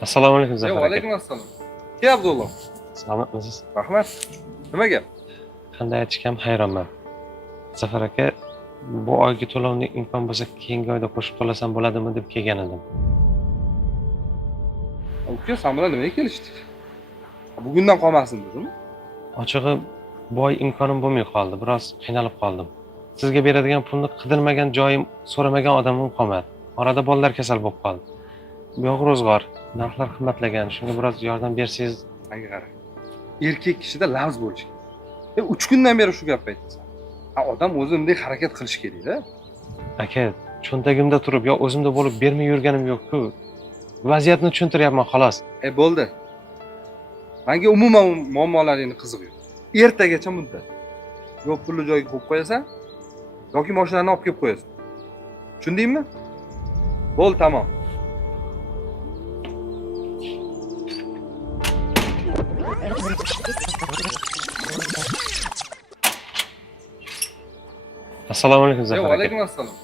Assalomu alaykum Zafar aka. Alaykum assalom. Ke Abdulloh. Salomatmisiz? Rahmat. Nima gap? Qanday aytishga ham hayronman. Zafar aka, bu oygi to'lovni imkon bo'lsa keyingi oyda qo'shib to'lasam bo'ladimi deb kelgan edim. Uka, sen bilan nimaga kelishdik? Bugundan qolmasin dedimi? Ochig'i, bu oy imkonim bo'lmay qoldi. Biroz qiynalib qoldim. Sizga beradigan pulni qidirmagan joyim, so'ramagan odamim qolmadi. Orada bolalar kasal bo'lib qoldi. Bu yoq ro'zg'or, narxlar qimmatlagan. Shunga biroz yordam bersangiz. Menga qara. Erkak kishida lavz bo'lish kerak. 3 kundan beri shu gapni aytasan. Odam o'zi bunday harakat qilish kerak-da. Aka, cho'ntagimda turib yo o'zimda bo'lib bermay yurganim yo'q-ku. Vaziyatni tushuntiryapman xolos. Bo'ldi. Menga umuman muammolaringni qiziq yo'q. Ertagacha muddat. Yo pulni joyiga qo'yib qo'yasan, yoki mashinani olib kelib qo'yasan. Tushundingmi? Bo'ldi, tamom. Assalomu alaykum Zafar aka. Alaykum assalom.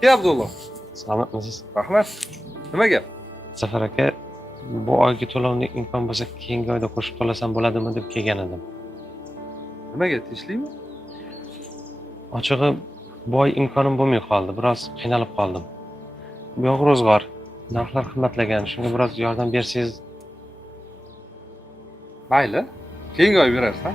Ke Abdulloh. Salomatmisiz? Rahmat. Nima gap? Zafar aka, bu oygi to'lovni imkon bo'lsa keyingi oyda qo'shib to'lasam bo'ladimi deb kelgan edim. Nimaga tinchlikmi? Ochig'i, bu oy imkonim bo'lmay qoldi. Biroz qiynalib qoldim. Bu yoq ro'zg'or, narxlar qimmatlagan. Shunga biroz yordam bersangiz. Mayli. Keyingi oy berarsan.